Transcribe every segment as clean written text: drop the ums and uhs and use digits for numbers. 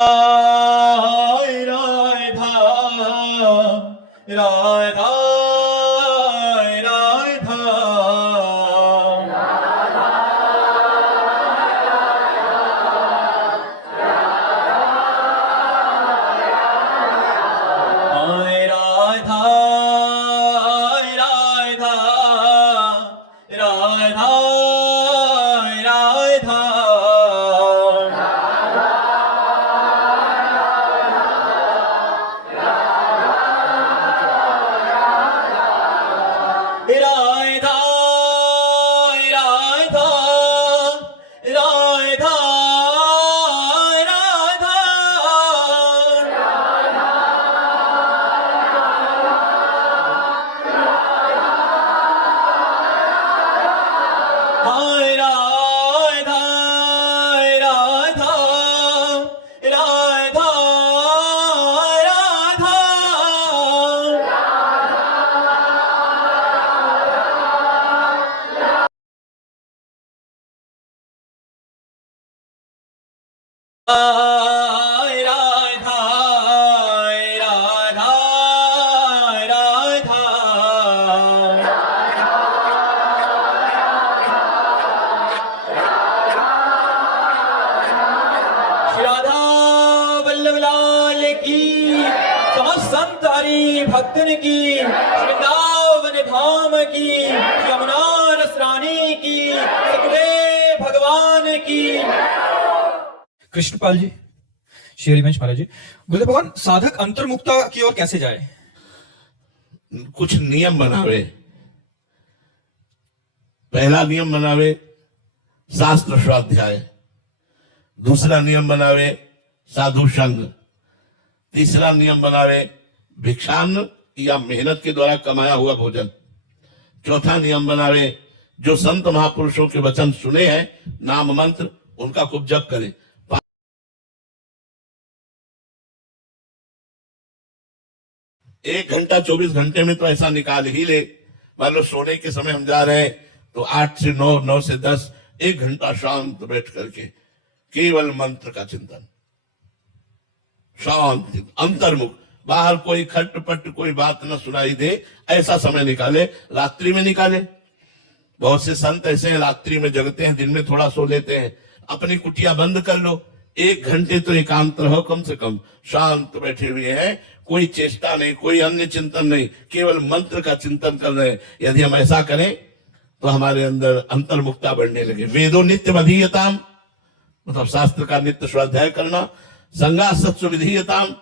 राधा राधा भक्तन की, वृंदावन धाम की, यमुना रसरानी की, सतदेव भगवान की। कृष्णपाल जी, श्री हरिवंश महाराज जी, गुरुदेव भगवान साधक अंतर्मुक्ता की ओर कैसे जाए? कुछ नियम बनावे। पहला नियम बनावे शास्त्र स्वाध्याय, दूसरा नियम बनावे साधु संग, तीसरा नियम बनावे भिक्षान्न या मेहनत के द्वारा कमाया हुआ भोजन, चौथा नियम बनावे जो संत महापुरुषों के वचन सुने हैं नाम मंत्र उनका खूब जप करे। 1 घंटा 24 घंटे में तो ऐसा निकाल ही ले। मान लो सोने के समय हम जा रहे हैं तो 8 से 9, 9 से 10, 1 घंटा शांत बैठ करके केवल मंत्र का चिंतन, शांत अंतर्मुख, बाहर कोई खटपट कोई बात न सुनाई दे, ऐसा समय निकाले। रात्रि में निकाले। बहुत से संत ऐसे हैं रात्रि में जगते हैं, दिन में थोड़ा सो लेते हैं। अपनी कुटिया बंद कर लो, 1 घंटे तो एकांत रहो, कम से कम शांत बैठे हुए हैं, कोई चेष्टा नहीं, कोई अन्य चिंतन नहीं, केवल मंत्र का चिंतन कर रहे हैं। यदि हम ऐसा करें तो हमारे अंदर अंतर्मुक्ता बढ़ने लगे। वेदो नित्य विधीयताम, मतलब शास्त्र का नित्य स्वाध्याय करना, संगा सत्सु विधीयताम,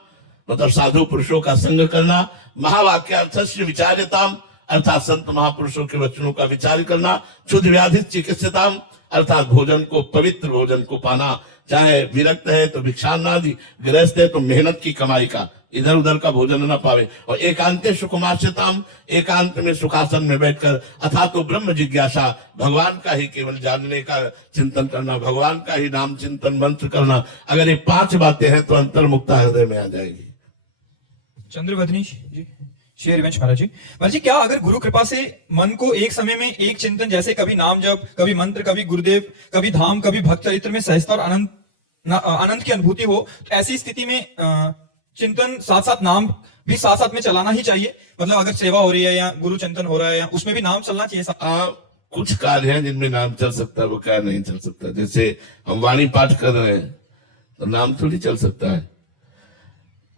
मतलब साधु पुरुषों का संग करना, महावाक्यार्थस्य विचार्यताम, अर्थात संत महापुरुषों के वचनों का विचार करना, क्षुध व्याधि चिकित्सताम, अर्थात भोजन को, पवित्र भोजन को पाना, चाहे विरक्त है तो भिक्षान्नादि, गृहस्थ है तो मेहनत की कमाई का, इधर उधर का भोजन न पावे। और एकांते सुखमास्यताम, एकांत में सुखासन में बैठकर, अथा तो ब्रह्म जिज्ञासा, भगवान का ही केवल जानने का चिंतन करना, भगवान का ही नाम चिंतन मंत्र करना। अगर ये 5 बातें हैं तो अंतर्मुक्ता हृदय में आ जाएगी। चंद्रवदनी जी, श्री हरिवंश महाराज जी, महाराज जी, क्या अगर गुरु कृपा से मन को एक समय में एक चिंतन, जैसे कभी नाम जप, कभी मंत्र, कभी गुरुदेव, कभी धाम, कभी भक्त चरित्र में सहजता और आनंद की अनुभूति हो, तो ऐसी स्थिति में चिंतन साथ साथ नाम भी साथ साथ में चलाना ही चाहिए? मतलब अगर सेवा हो रही है या गुरु चिंतन हो रहा है, या उसमें भी नाम चलना चाहिए? कुछ कार्य हैं जिनमें नाम चल सकता है, वो कार्य नहीं चल सकता। जैसे हम वाणी पाठ कर रहे हैं तो नाम थोड़ी चल सकता है,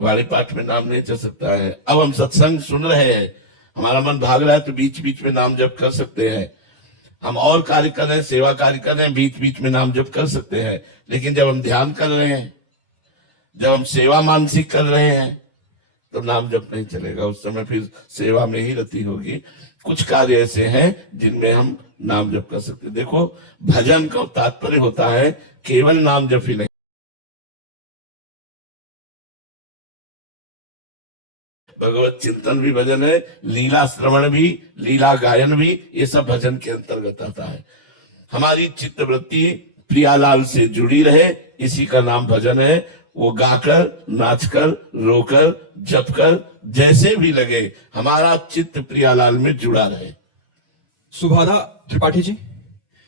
वाणी पाठ में नाम नहीं चल सकता है। अब हम सत्संग सुन रहे हैं, हमारा मन भाग रहा है तो बीच बीच में नाम जप कर सकते हैं। हम और कार्य कर रहे हैं, सेवा कार्य कर रहे हैं, बीच बीच में नाम जप कर सकते हैं। लेकिन जब हम ध्यान कर रहे हैं, जब हम सेवा मानसिक कर रहे हैं, तो नाम जप नहीं चलेगा, उस समय फिर सेवा में ही रति होगी। कुछ कार्य ऐसे हैं जिनमें हम नाम जप कर सकते हैं। देखो, भजन का तात्पर्य होता है केवल नाम जप ही नहीं, भगवत चिंतन भी भजन है, लीला श्रवण भी, लीला गायन भी, ये सब भजन के अंतर्गत आता है। हमारी चित्त वृत्ति प्रियालाल से जुड़ी रहे, इसी का नाम भजन है। वो गाकर, नाचकर, रोकर, जपकर, जैसे भी लगे, हमारा चित्त प्रियालाल में जुड़ा रहे। सुभादा त्रिपाठी जी,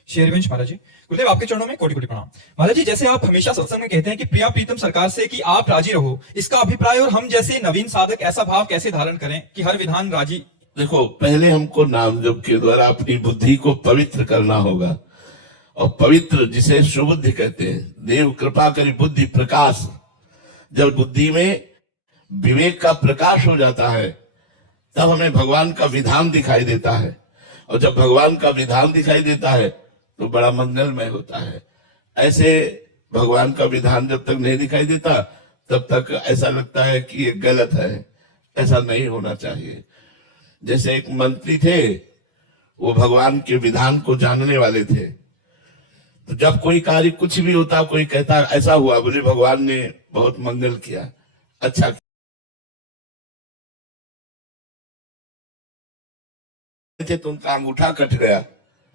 श्री हरिवंश महाराज जी, गुरुदेव आपके चरणों में कोटि कोटि प्रणाम। महाराज जी, जैसे आप हमेशा सत्संग में कहते हैं कि प्रिया प्रीतम सरकार से कि आप राजी रहो, इसका अभिप्राय और हम जैसे नवीन साधक ऐसा भाव कैसे धारण करें कि हर विधान राजी? देखो, पहले हमको नाम जप के द्वारा अपनी बुद्धि को पवित्र करना होगा, और पवित्र जिसे सुबुद्धि कहते हैं, देव कृपा करी बुद्धि प्रकाश। जब बुद्धि में विवेक का प्रकाश हो जाता है तब हमें भगवान का विधान दिखाई देता है, और जब भगवान का विधान दिखाई देता है तो बड़ा मंगलमय होता है। ऐसे भगवान का विधान जब तक नहीं दिखाई देता तब तक ऐसा लगता है कि ये गलत है, ऐसा नहीं होना चाहिए। जैसे एक मंत्री थे, वो भगवान के विधान को जानने वाले थे, तो जब कोई कार्य कुछ भी होता, कोई कहता ऐसा हुआ, बोले भगवान ने बहुत मंगल किया, अच्छा थे तो उनका अंगूठा कट गया।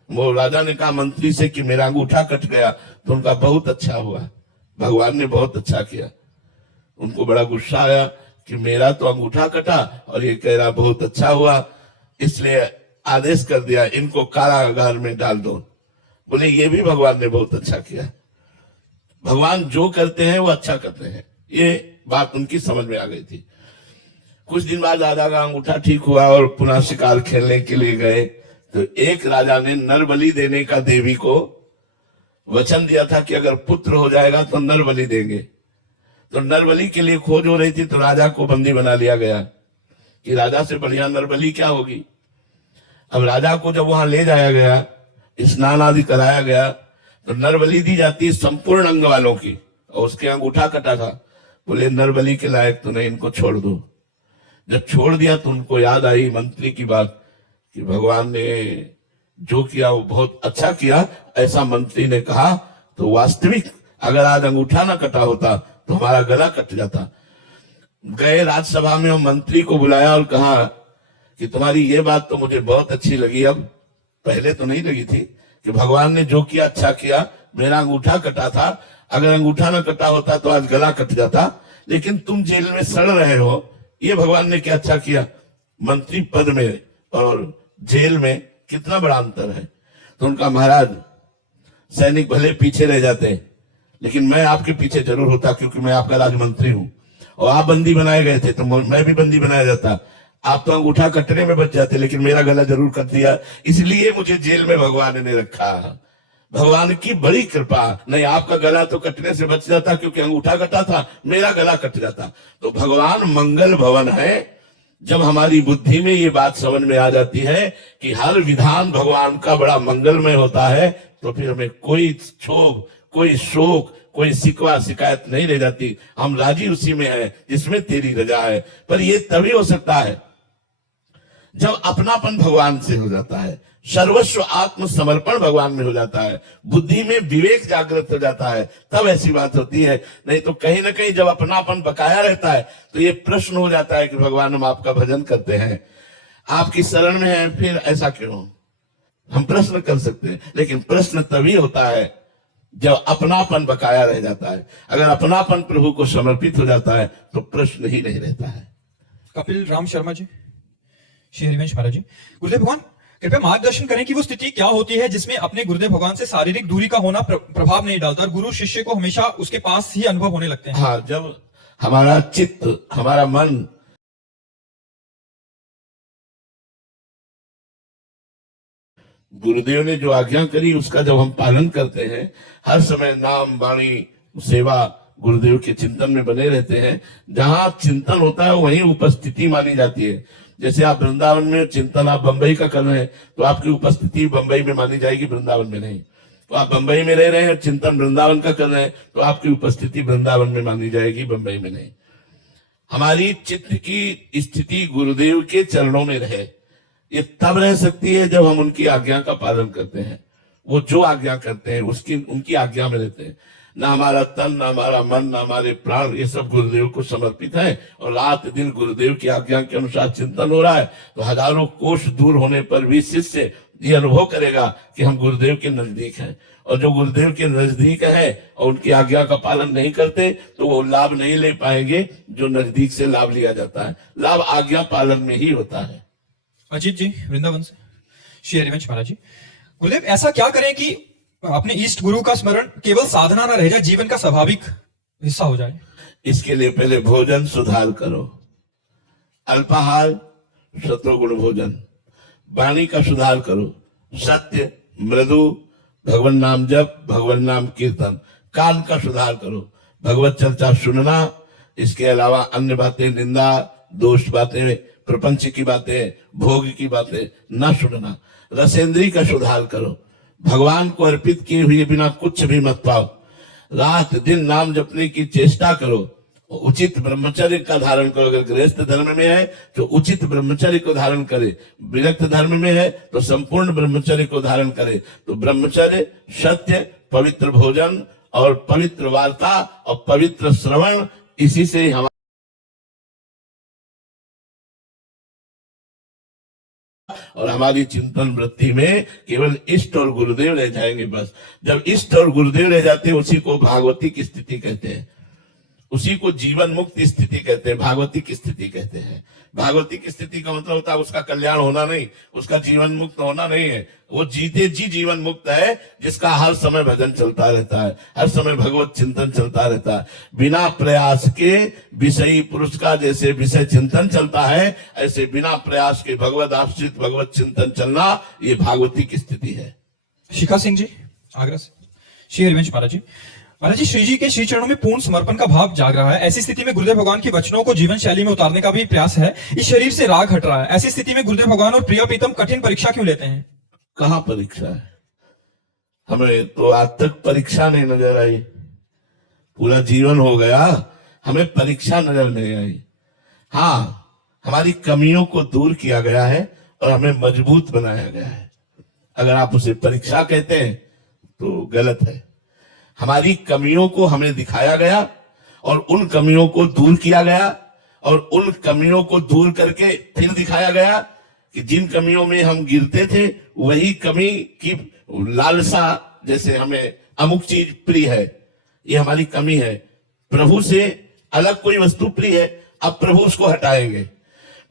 वो राजा ने कहा मंत्री से कि मेरा अंगूठा कट गया, तो उनका बहुत अच्छा हुआ, भगवान ने बहुत अच्छा किया। उनको बड़ा गुस्सा आया कि मेरा तो अंगूठा कटा और ये कह रहा बहुत अच्छा हुआ, इसलिए आदेश कर दिया इनको कारागार में डाल दो। बोले ये भी भगवान ने बहुत अच्छा किया। भगवान जो करते हैं वो अच्छा करते हैं, ये बात उनकी समझ में आ गई थी। कुछ दिन बाद राजा का अंगूठा ठीक हुआ और पुनः शिकार खेलने के लिए गए, तो एक राजा ने नर बलि देने का देवी को वचन दिया था कि अगर पुत्र हो जाएगा तो नर बलि देंगे। तो नर बलि के लिए खोज हो रही थी, तो राजा को बंदी बना लिया गया कि राजा से बढ़िया नर बलि क्या होगी। अब राजा को जब वहां ले जाया गया, स्नान आदि कराया गया, तो नर बलि दी जाती संपूर्ण अंग वालों की, और उसके अंगूठा कटा था। बोले नर बलि के लायक तो नहीं, इनको छोड़ दो। जब छोड़ दिया तो उनको याद आई मंत्री की बात कि भगवान ने जो किया वो बहुत अच्छा किया, ऐसा मंत्री ने कहा। तो वास्तविक अगर आज अंगूठा ना कटा होता तो हमारा गला कट जाता। गए राज्यसभा में और मंत्री को बुलाया और कहा कि तुम्हारी ये बात तो मुझे बहुत अच्छी लगी, अब पहले तो नहीं लगी थी, कि भगवान ने जो किया अच्छा किया। मेरा अंगूठा कटा था, अगर अंगूठा ना कटा होता तो आज गला कट जाता, लेकिन तुम जेल में सड़ रहे हो, ये भगवान ने क्या अच्छा किया। मंत्री पद में और जेल में कितना बड़ा अंतर है। तो उनका महाराज सैनिक भले पीछे रह जाते लेकिन मैं आपके पीछे जरूर होता, क्योंकि मैं आपका राजमंत्री हूं, और आप बंदी बनाए गए थे तो मैं भी बंदी बनाया जाता। आप तो अंगूठा कटने में बच जाते, लेकिन मेरा गला जरूर कट दिया, इसलिए मुझे जेल में भगवान ने रखा। भगवान की बड़ी कृपा, नहीं आपका गला तो कटने से बच जाता क्योंकि अंगूठा कटा था, मेरा गला कट जाता। तो भगवान मंगल भवन है। जब हमारी बुद्धि में ये बात समझ में आ जाती है कि हर विधान भगवान का बड़ा मंगलमय होता है, तो फिर हमें कोई क्षोभ, कोई शोक, कोई शिकवा शिकायत नहीं रह जाती। हम राजी उसी में है जिसमें तेरी रजा है। पर ये तभी हो सकता है जब अपनापन भगवान से हो जाता है, सर्वस्व आत्म समर्पण भगवान में हो जाता है, बुद्धि में विवेक जागृत हो जाता है, तब ऐसी बात होती है। नहीं तो कहीं ना कहीं जब अपनापन बकाया रहता है तो ये प्रश्न हो जाता है कि भगवान हम आपका भजन करते हैं, आपकी शरण में है, फिर ऐसा क्यों। हम प्रश्न कर सकते हैं, लेकिन प्रश्न तभी होता है जब अपनापन बकाया रह जाता है। अगर अपनापन प्रभु को समर्पित हो जाता है तो प्रश्न ही नहीं रहता है। कपिल राम शर्मा जी, श्री हरिवंश महाराज जी, गुरुदेव भगवान कृपया मार्गदर्शन करें कि वो स्थिति क्या होती है जिसमें अपने गुरुदेव भगवान से शारीरिक दूरी का होना प्रभाव नहीं डालता और गुरु शिष्य को हमेशा उसके पास ही अनुभव होने लगते हैं। हाँ, जब हमारा चित्त, हमारा मन गुरुदेव ने जो आज्ञा करी उसका जब हम पालन करते हैं, हर समय नाम वाणी सेवा गुरुदेव के चिंतन में बने रहते हैं, जहां चिंतन होता है वहीं उपस्थिति मानी जाती है। जैसे आप वृंदावन में चिंतन आप बंबई का कर रहे हैं तो आपकी उपस्थिति बंबई में मानी जाएगी, वृंदावन में नहीं। तो आप बंबई में रह रहे हैं, चिंतन वृंदावन का कर रहे हैं, तो आपकी उपस्थिति वृंदावन में मानी जाएगी, बंबई में नहीं। हमारी चित्त की स्थिति गुरुदेव के चरणों में रहे, ये तब रह सकती है जब हम उनकी आज्ञा का पालन करते हैं। वो जो आज्ञा करते हैं उसकी उनकी आज्ञा में रहते हैं। ना हमारा तन, ना हमारा मन, ना हमारे प्राण, ये सब गुरुदेव को समर्पित है, और रात दिन गुरुदेव की आज्ञा के अनुसार चिंतन हो रहा है। तो हजारों कोष दूर होने पर भी शिष्य ये अनुभव करेगा कि हम गुरुदेव के नजदीक हैं। और जो गुरुदेव के नजदीक है और उनकी आज्ञा का पालन नहीं करते तो वो लाभ नहीं ले पाएंगे जो नजदीक से लाभ लिया जाता है। लाभ आज्ञा पालन में ही होता है। अजीत जी वृंदावन से, श्री हरिवंश महाराज जी, गुरुदेव ऐसा क्या करें कि अपने इष्ट गुरु का स्मरण केवल साधना न रह जाए, जीवन का स्वाभाविक हिस्सा हो जाए। इसके लिए पहले भोजन सुधार करो, अल्पाहार, शत्रुगुण भोजन, वाणी का सुधार करो, सत्य, मृदु, भगवान नाम जप, भगवान नाम कीर्तन, कान का सुधार करो, भगवत चर्चा सुनना, इसके अलावा अन्य बातें, निंदा, दोष बातें, प्रपंच की बातें, भोग की बातें न सुनना, रसेंद्री का सुधार करो, भगवान को अर्पित किए हुए बिना कुछ भी मत पाओ, रात दिन नाम जपने की चेष्टा करो, उचित ब्रह्मचर्य का धारण करो। अगर गृहस्थ धर्म में है तो उचित ब्रह्मचर्य को धारण करे, विरक्त धर्म में है तो संपूर्ण ब्रह्मचर्य को धारण करे। तो ब्रह्मचर्य, सत्य, पवित्र भोजन और पवित्र वार्ता और पवित्र श्रवण, इसी से हमारा और हमारी चिंतन वृत्ति में केवल इष्ट और गुरुदेव रह जाएंगे। बस जब इष्ट और गुरुदेव रह जाते हैं, उसी को भागवती की स्थिति कहते हैं, उसी को जीवन मुक्त स्थिति कहते हैं, भागवती की स्थिति कहते हैं। भागवती की स्थिति का मतलब होता है उसका कल्याण होना नहीं, उसका जीवन मुक्त होना नहीं है। वो जीते जी जीवन मुक्त है, जिसका हर समय भजन चलता रहता है, हर समय भगवत चिंतन चलता रहता है। बिना प्रयास के विषयी पुरुष का जैसे विषय चिंतन चलता है, ऐसे बिना प्रयास के भगवत आश्रित भगवत चिंतन चलना, ये भागवती की स्थिति है। शिखा सिंह जी आगरा से। श्री हरिवंश महाराज जी, श्री जी के श्री चरणों में पूर्ण समर्पण का भाव जाग रहा है। ऐसी स्थिति में गुरुदेव भगवान के वचनों को जीवन शैली में उतारने का भी प्रयास है। इस शरीर से राग हट रहा है। ऐसी स्थिति में गुरुदेव भगवान और प्रिय प्रीतम कठिन परीक्षा क्यों लेते हैं? कहाँ परीक्षा है? हमें तो आज तक परीक्षा नहीं नजर आई। पूरा जीवन हो गया, हमें परीक्षा नजर नहीं आई। हाँ, हमारी कमियों को दूर किया गया है और हमें मजबूत बनाया गया है। अगर आप उसे परीक्षा कहते हैं तो गलत है। हमारी कमियों को हमें दिखाया गया और उन कमियों को दूर किया गया, और उन कमियों को दूर करके फिर दिखाया गया कि जिन कमियों में हम गिरते थे, वही कमी की लालसा, जैसे हमें अमुक चीज प्रिय है, ये हमारी कमी है। प्रभु से अलग कोई वस्तु प्रिय है, अब प्रभु उसको हटाएंगे,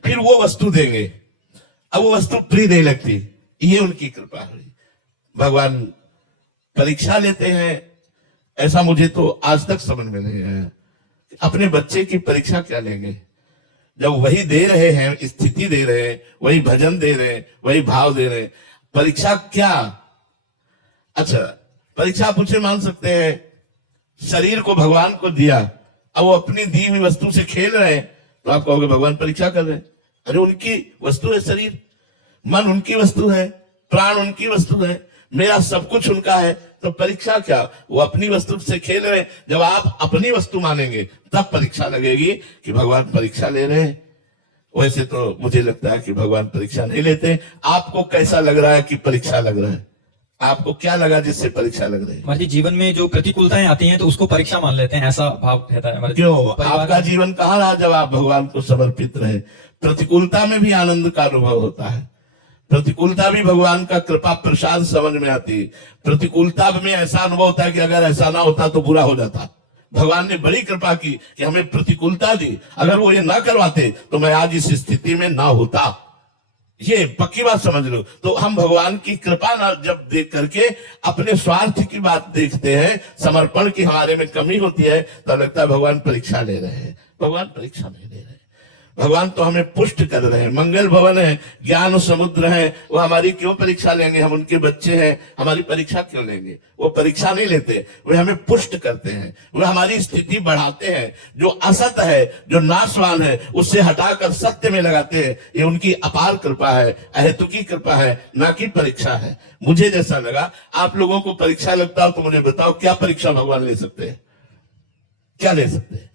फिर वो वस्तु देंगे, अब वो वस्तु प्रिय नहीं लगती। ये उनकी कृपा हुई। भगवान परीक्षा लेते हैं, ऐसा मुझे तो आज तक समझ में नहीं आया। अपने बच्चे की परीक्षा क्या लेंगे, जब वही दे रहे हैं, स्थिति दे रहे हैं, वही भजन दे रहे हैं, वही भाव दे रहे हैं, परीक्षा क्या? अच्छा, परीक्षा आप उसे मान सकते हैं, शरीर को भगवान को दिया, अब वो अपनी दी हुई वस्तु से खेल रहे हैं, तो आप कहोगे भगवान परीक्षा कर रहे हैं। अरे उनकी वस्तु है शरीर, मन उनकी वस्तु है, प्राण उनकी वस्तु है, मेरा सब कुछ उनका है, तो परीक्षा क्या? वो अपनी वस्तु से खेल रहे हैं। जब आप अपनी वस्तु मानेंगे तब परीक्षा लगेगी कि भगवान परीक्षा ले रहे हैं। वैसे तो मुझे लगता है कि भगवान परीक्षा नहीं लेते। आपको कैसा लग रहा है कि परीक्षा लग रहा है? आपको क्या लगा जिससे परीक्षा लग रही है? हमारे जीवन में जो प्रतिकूलताएं आती हैं तो उसको परीक्षा मान लेते हैं, ऐसा भाव रहता है हमारे। क्यों? आपका जीवन कहाँ रहा जब आप भगवान को समर्पित रहे? प्रतिकूलता में भी आनंद का अनुभव होता है, प्रतिकूलता भी भगवान का कृपा प्रसाद समझ में आती है। प्रतिकूलता में ऐसा अनुभव होता है कि अगर ऐसा ना होता तो बुरा हो जाता। भगवान ने बड़ी कृपा की कि हमें प्रतिकूलता दी, अगर वो ये ना करवाते तो मैं आज इस स्थिति में ना होता। ये पक्की बात समझ लो। तो हम भगवान की कृपा ना जब देख करके अपने स्वार्थ की बात देखते हैं, समर्पण की हमारे में कमी होती है, तो लगता है भगवान परीक्षा ले रहे हैं। भगवान परीक्षा नहीं ले रहे, भगवान तो हमें पुष्ट कर रहे हैं। मंगल भवन है, ज्ञान समुद्र है, वो हमारी क्यों परीक्षा लेंगे? हम उनके बच्चे हैं, हमारी परीक्षा क्यों लेंगे? वो परीक्षा नहीं लेते, वे हमें पुष्ट करते हैं, वे हमारी स्थिति बढ़ाते हैं। जो असत है, जो नाशवान है, उससे हटाकर सत्य में लगाते हैं। ये उनकी अपार कृपा है, अहेतुकी कृपा है, ना कि परीक्षा है। मुझे जैसा लगा, आप लोगों को परीक्षा लगता हो तो मुझे बताओ, क्या परीक्षा भगवान ले सकते हैं? क्या ले सकते हैं?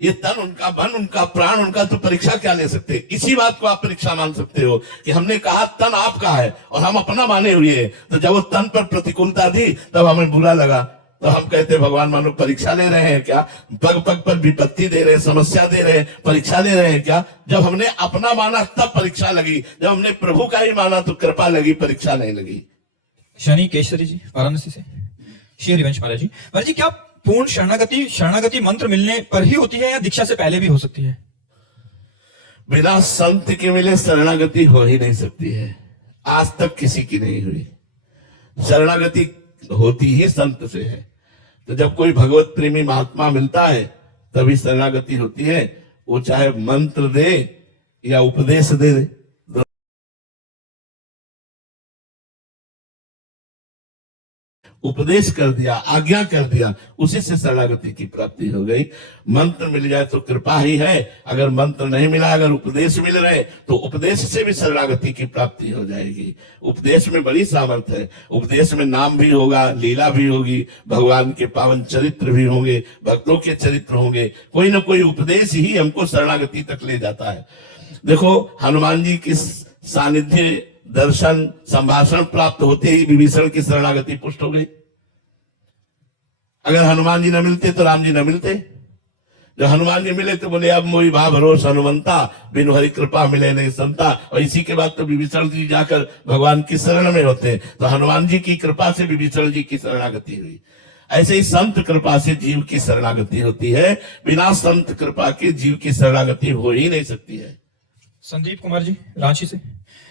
ये तन उनका, मन उनका, प्राण उनका, तो परीक्षा क्या ले सकते? इसी बात को आप परीक्षा मान सकते हो कि हमने कहा तन आपका है और हम अपना माने हुए हैं, तो जब वो तन पर प्रतिकूलता दी तब हमें बुरा लगा, तो हम कहते भगवान मानो परीक्षा ले रहे हैं क्या? पग पग पर विपत्ति दे रहे हैं, समस्या दे रहे हैं, परीक्षा ले रहे हैं क्या? जब हमने अपना माना तब परीक्षा लगी, जब हमने प्रभु का ही माना तो कृपा लगी, परीक्षा नहीं लगी। शनि केशरी जी वाराणसी से। श्री हरिवंश महाराज जी, क्या पूर्ण शरणागति मंत्र मिलने पर ही होती है या दीक्षा से पहले भी हो सकती है? बिना संत के मिले शरणागति हो ही नहीं सकती है, आज तक किसी की नहीं हुई। शरणागति होती ही संत से है। तो जब कोई भगवत प्रेमी महात्मा मिलता है तभी शरणागति होती है। वो चाहे मंत्र दे या उपदेश दे, उपदेश कर दिया, आज्ञा कर दिया, उसी से शरणागति की प्राप्ति हो गई। मंत्र मिल जाए तो कृपा ही है, अगर मंत्र नहीं मिला, अगर उपदेश मिल रहे तो उपदेश से भी शरणागति की प्राप्ति हो जाएगी। उपदेश में बड़ी सामर्थ्य है। उपदेश में नाम भी होगा, लीला भी होगी, भगवान के पावन चरित्र भी होंगे, भक्तों के चरित्र होंगे। कोई ना कोई उपदेश ही हमको शरणागति तक ले जाता है। देखो, हनुमान जी की सानिध्य, दर्शन, संभाषण प्राप्त होते ही विभीषण की शरणागति पुष्ट हो गई। अगर हनुमान जी न मिलते तो राम जी न मिलते। जब हनुमान जी मिले तो बोले अब मोहि भा भरोस हनुमंता, बिनु हरि कृपा मिले नहीं संता। और इसी के बाद तो विभीषण जी जाकर भगवान की शरण में होते। तो हनुमान जी की कृपा से विभीषण जी की शरणागति हुई। ऐसे ही संत कृपा से जीव की शरणागति होती है। बिना संत कृपा के जीव की शरणागति हो ही नहीं सकती है। संदीप कुमार जी रांची से,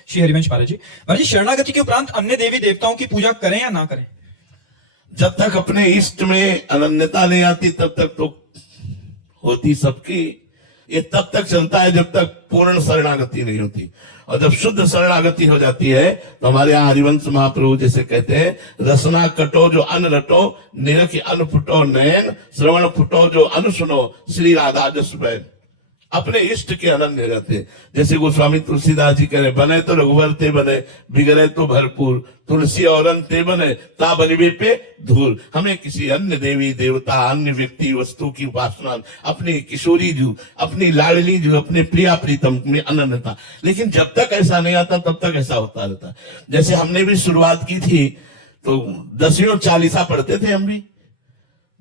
श्री हरिवंश महाराज जी। महाराज जी, शरणागति के उपरांत अन्य देवी देवताओं की पूजा करें या ना करें? जब तक अपने इष्ट में अनन्यता नहीं आती तब तक तो होती सबकी। ये तब तक चलता है जब तक पूर्ण शरणागति नहीं होती। और जब शुद्ध शरणागति हो जाती है तो हमारे यहाँ हरिवंश महाप्रभु जैसे कहते हैं, रसना कटो जो अन रटो, निरख अन फुटो नयन, श्रवण फुटो जो अन सुनो, श्री राधा जस बैन। अपने इष्ट के अनन्य रहते। जैसे गोस्वामी तुलसीदास जी कह रहे, बने तो रघुवर ते बने, बिगड़े तो भरपूर, तुलसी और ते बने, ता बनिबे पे धूल। हमें किसी अन्य देवी देवता, अन्य व्यक्ति वस्तु की उपासना, अपनी किशोरी जू, अपनी लाडली जू, अपने प्रिया प्रीतम में अनन्यता। लेकिन जब तक ऐसा नहीं आता तब तक ऐसा होता रहता। जैसे हमने भी शुरुआत की थी तो 10वीं चालीसा पढ़ते थे हम भी।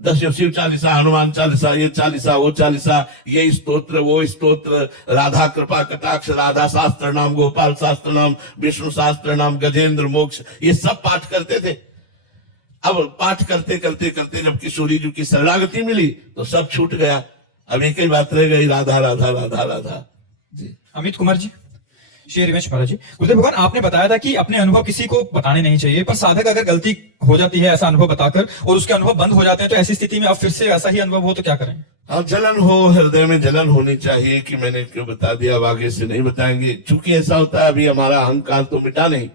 10 शिव चालीसा, हनुमान चालीसा, ये चालीसा, वो चालीसा, ये स्तोत्र, वो स्तोत्र, राधा कृपा कटाक्ष, राधा शास्त्र नाम, गोपाल शास्त्र नाम, विष्णु शास्त्र नाम, गजेंद्र मोक्ष, ये सब पाठ करते थे। अब पाठ करते करते करते जब किशोरी जी की शरणागति मिली तो सब छूट गया। अब एक ही बात रह गई, राधा राधा राधा राधा। जी अमित कुमार जी, श्री हरिवंश महाराज जी। गुरुदेव भगवान, आपने बताया था कि अपने अनुभव किसी को बताने नहीं चाहिए, पर साधक अगर गलती हो जाती है ऐसा अनुभव बताकर और उसके अनुभव बंद हो जाते हैं, तो ऐसी स्थिति में अब फिर से ऐसा ही अनुभव हो तो क्या करें? हाँ, जलन हो, हृदय में जलन होनी चाहिए कि मैंने क्यों बता दिया, अब आगे से नहीं बताएंगे। चूंकि ऐसा होता है, अभी हमारा अहंकार तो मिटा नहीं,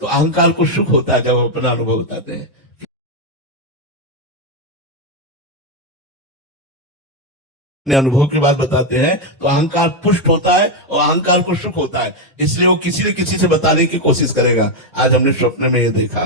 तो अहंकार को सुख होता है जब हम अपना अनुभव बताते हैं। अनुभव की बात बताते हैं तो अहंकार पुष्ट होता है और अहंकार को सुख होता है। इसलिए वो किसी न किसी से बताने की कोशिश करेगा। आज हमने स्वप्न में ये देखा,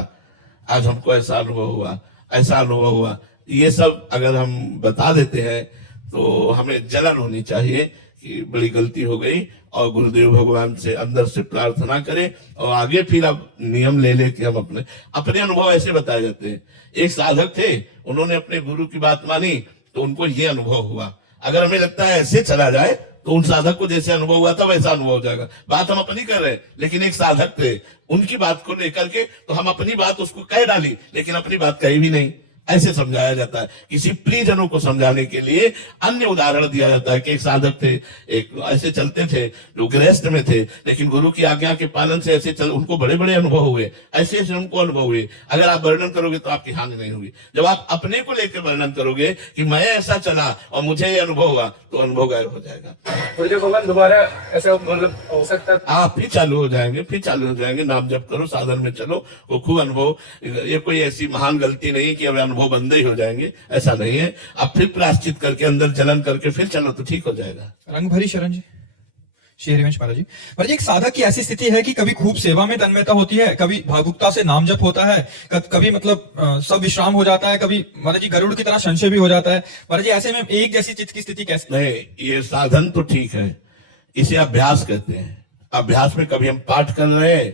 आज हमको ऐसा अनुभव हुआ, ऐसा अनुभव हुआ। ये सब अगर हम बता देते हैं तो हमें जलन होनी चाहिए कि बड़ी गलती हो गई, और गुरुदेव भगवान से अंदर से प्रार्थना करें और आगे फिर अब नियम ले ले कि हम अपने अनुभव ऐसे बताए जाते हैं। एक साधक थे, उन्होंने अपने गुरु की बात मानी तो उनको ये अनुभव हुआ। अगर हमें लगता है ऐसे चला जाए तो उन साधक को जैसे अनुभव हुआ था वैसा अनुभव हो जाएगा। बात हम अपनी कर रहे हैं, लेकिन एक साधक थे, उनकी बात को लेकर के तो हम अपनी बात उसको कह डाली, लेकिन अपनी बात कही भी नहीं। ऐसे समझाया जाता है। किसी प्रियजनों को समझाने के लिए अन्य उदाहरण दिया जाता है कि एक साधक थे, एक ऐसे चलते थे, जो गृहस्थ में थे, लेकिन गुरु की आज्ञा के पालन से ऐसे उनको बड़े बड़े अनुभव हुए, ऐसे ऐसे उनको अनुभव हुए। अगर आप वर्णन करोगे तो आपकी हानि नहीं होगी। जब आप अपने को लेकर वर्णन करोगे कि मैं ऐसा चला और मुझे ये अनुभव हुआ, तो अनुभव गायब हो जाएगा। भगवान दोबारा ऐसा मतलब हो सकता है? आप फिर चालू हो जाएंगे, फिर चालू हो जाएंगे। नाम जप करो, साधन में चलो, वो खूब अनुभव। ये कोई ऐसी महान गलती नहीं कि अब अनुभव बंद ही हो जाएंगे, ऐसा नहीं है। आप फिर प्रायश्चित करके अंदर जलन करके फिर चलो तो ठीक हो जाएगा। रंग भरी शरण जी, श्री हरिवंश महाराज जी। महाराज जी, एक साधक की ऐसी स्थिति है कि कभी खूब सेवा में तन्मयता होती है, कभी भावुकता से नाम जप होता है, कभी मतलब सब विश्राम हो जाता है, कभी महाराज जी गरुड़ की तरह संशय भी हो जाता है। महाराज जी, ऐसे में एक जैसी चित्त की स्थिति कैसे? नहीं, ये साधन तो ठीक है, इसे अभ्यास कहते हैं। अभ्यास में कभी हम पाठ कर रहे हैं,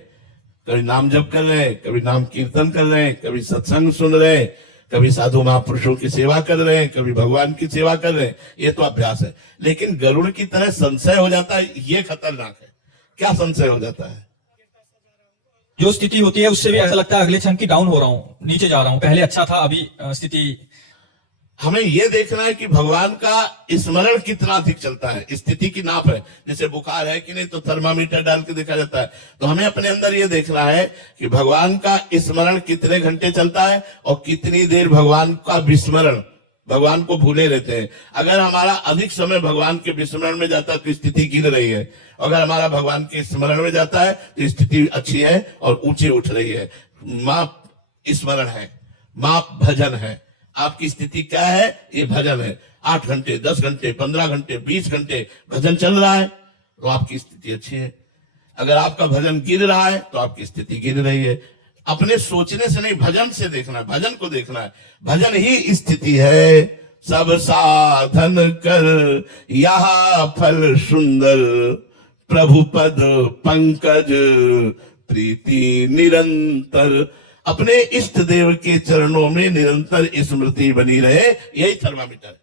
कभी नाम जप कर रहे हैं, कभी नाम कीर्तन कर रहे हैं, कभी सत्संग सुन रहे हैं, कभी साधु महापुरुषों की सेवा कर रहे हैं, कभी भगवान की सेवा कर रहे हैं। ये तो अभ्यास है। लेकिन गरुड़ की तरह संशय हो जाता है, ये खतरनाक है। क्या संशय हो जाता है? जो स्थिति होती है उससे भी ऐसा लगता है अगले क्षण की डाउन हो रहा हूँ, नीचे जा रहा हूँ, पहले अच्छा था, अभी स्थिति। हमें यह देखना है कि भगवान का स्मरण कितना अधिक चलता है। स्थिति की नाप है, जैसे बुखार है कि नहीं तो थर्मामीटर डाल के देखा जाता है। तो हमें अपने अंदर यह देखना है कि भगवान का स्मरण कितने घंटे चलता है और कितनी देर भगवान का विस्मरण, भगवान को भूले रहते हैं। अगर हमारा अधिक समय भगवान के विस्मरण में जाता है तो स्थिति गिर रही है, अगर हमारा भगवान के स्मरण में जाता है तो स्थिति अच्छी है और ऊंची उठ रही है। माप स्मरण है, माप भजन है। आपकी स्थिति क्या है? ये भजन है। 8 घंटे, 10 घंटे, 15 घंटे, 20 घंटे भजन चल रहा है तो आपकी स्थिति अच्छी है। अगर आपका भजन गिर रहा है तो आपकी स्थिति गिर रही है। अपने सोचने से नहीं, भजन से देखना है, भजन को देखना है। भजन ही स्थिति है। सब साधन कर यह फल सुंदर, प्रभु पद पंकज प्रीति निरंतर। अपने इष्ट देव के चरणों में निरंतर स्मृति बनी रहे, यही थर्मामीटर है।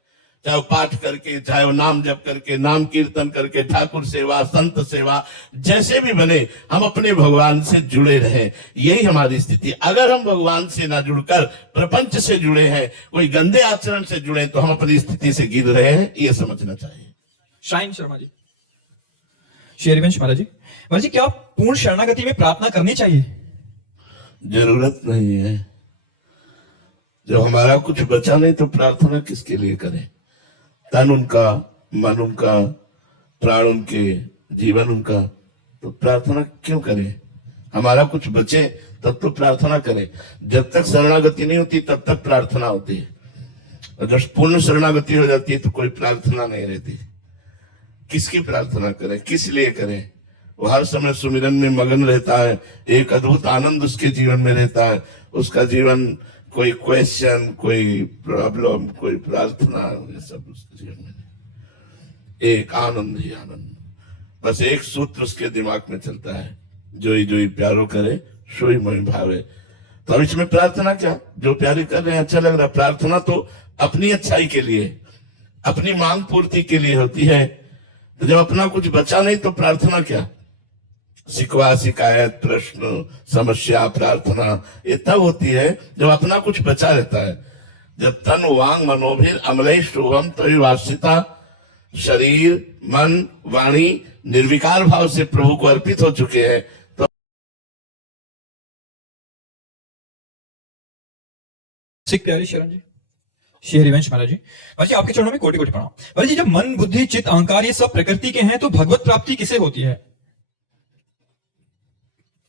चाहे वो पाठ करके, चाहे वो नाम जप करके, नाम कीर्तन करके, ठाकुर सेवा, संत सेवा, जैसे भी बने हम अपने भगवान से जुड़े रहे, यही हमारी स्थिति। अगर हम भगवान से ना जुड़कर प्रपंच से जुड़े हैं, कोई गंदे आचरण से जुड़े, तो हम अपनी स्थिति से गिर रहे हैं, ये समझना चाहिए। शाइन शर्मा जी, श्री हरिवंश महाराज जी, क्या पूर्ण शरणागति में प्रार्थना करनी चाहिए? जरूरत नहीं है। जब हमारा कुछ बचा नहीं तो प्रार्थना किसके लिए करें? तन उनका, मन उनका, प्राण उनके, जीवन उनका, तो प्रार्थना क्यों करें? हमारा कुछ बचे तब तो प्रार्थना करें। जब तक शरणागति नहीं होती तब तक प्रार्थना होती है, और जब पूर्ण शरणागति हो जाती है तो कोई प्रार्थना नहीं रहती। किसकी प्रार्थना करें, किस लिए करें? वो हर समय सुमिरन में मगन रहता है, एक अद्भुत आनंद उसके जीवन में रहता है। उसका जीवन कोई क्वेश्चन, कोई प्रॉब्लम, कोई प्रार्थना, ये सब उसके जीवन में नहीं। एक आनंद ही आनंद। बस एक सूत्र उसके दिमाग में चलता है, जोई जोई प्यारो करे सोई मोहि भावे। तो अब इसमें प्रार्थना क्या? जो प्यारे कर रहे हैं अच्छा लग रहा। प्रार्थना तो अपनी अच्छाई के लिए, अपनी मांग पूर्ति के लिए होती है। तो जब अपना कुछ बचा नहीं तो प्रार्थना क्या? शिकवा, शिकायत, प्रश्न, समस्या, प्रार्थना ये तब होती है जब अपना कुछ बचा रहता है। जब तन वांग मनोभिर अमलय शुभम तो वासिता, शरीर, मन, वाणी निर्विकार भाव से प्रभु को अर्पित हो चुके हैं, तो सिख प्यारी शरण जी, श्री हरिवंश महाराज जी, आपके चरणों में कोटि कोटि प्रणाम। महाराज जी, जब मन, बुद्धि, चित्त, अहंकार ये सब प्रकृति के हैं तो भगवत प्राप्ति किसे होती है?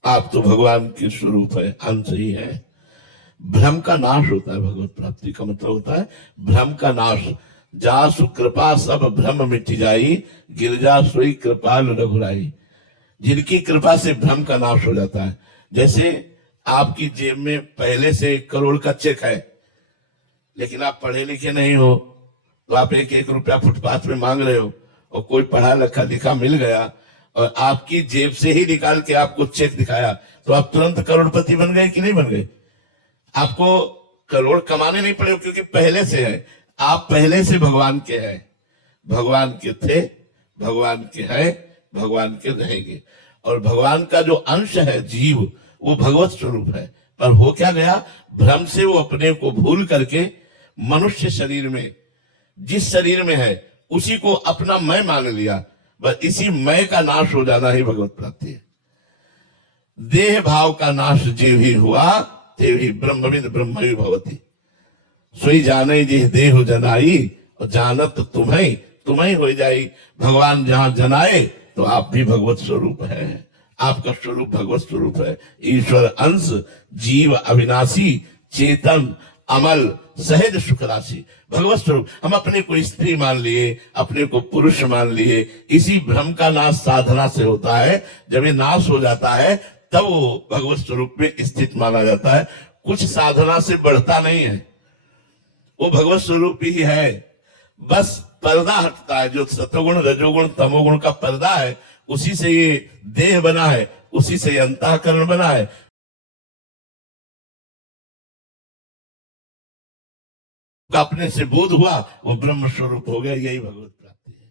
आप तो भगवान के स्वरूप है, अंश ही है। भ्रम का नाश होता है। भगवत प्राप्ति का मतलब होता है भ्रम का नाश। जासु कृपा सब भ्रम मिट जाई, गिरजा सोई कृपाल रघुराई। जिनकी कृपा से भ्रम का नाश हो जाता है। जैसे आपकी जेब में पहले से 1 करोड़ का चेक है, लेकिन आप पढ़े लिखे नहीं हो, तो आप 1-1 रुपया फुटपाथ में मांग रहे हो, और कोई पढ़ा लिखा मिल गया और आपकी जेब से ही निकाल के आपको चेक दिखाया, तो आप तुरंत करोड़पति बन गए कि नहीं बन गए? आपको करोड़ कमाने नहीं पड़े, क्योंकि पहले से है। आप पहले से भगवान के हैं, भगवान के थे, भगवान के हैं, भगवान के रहेंगे। और भगवान का जो अंश है जीव, वो भगवत स्वरूप है। पर हो क्या गया? भ्रम से वो अपने को भूल करके मनुष्य शरीर में, जिस शरीर में है उसी को अपना मैं मान लिया। बस इसी मैं का नाश हो जाना ही भगवत प्राप्ति है। देह भाव का नाश जीव ही हुआ, तेव ही ब्रह्मविद ब्रह्म भवती। सोई जाने जी देह जनाई, और जानत तुम्हें हो जाई। भगवान जहां जनाए तो आप भी भगवत स्वरूप है। आपका स्वरूप भगवत स्वरूप है। ईश्वर अंश, जीव अविनाशी, चेतन, अमल, सहज सुख राशि, भगवत स्वरूप। हम अपने को स्त्री मान लिए, अपने को पुरुष मान लिए। इसी भ्रम का नाश साधना से होता है। जब ये नाश हो जाता है तब वो भगवत स्वरूप में स्थित माना जाता है। कुछ साधना से बढ़ता नहीं है, वो भगवत स्वरूप ही है। बस पर्दा हटता है, जो सतोगुण, रजोगुण, तमोगुण का पर्दा है, उसी से ये देह बना है, उसी से ये अंतःकरण बना है। अपने से बोध हुआ, वो ब्रह्म स्वरूप हो गया। यही भगवत प्राप्ति है।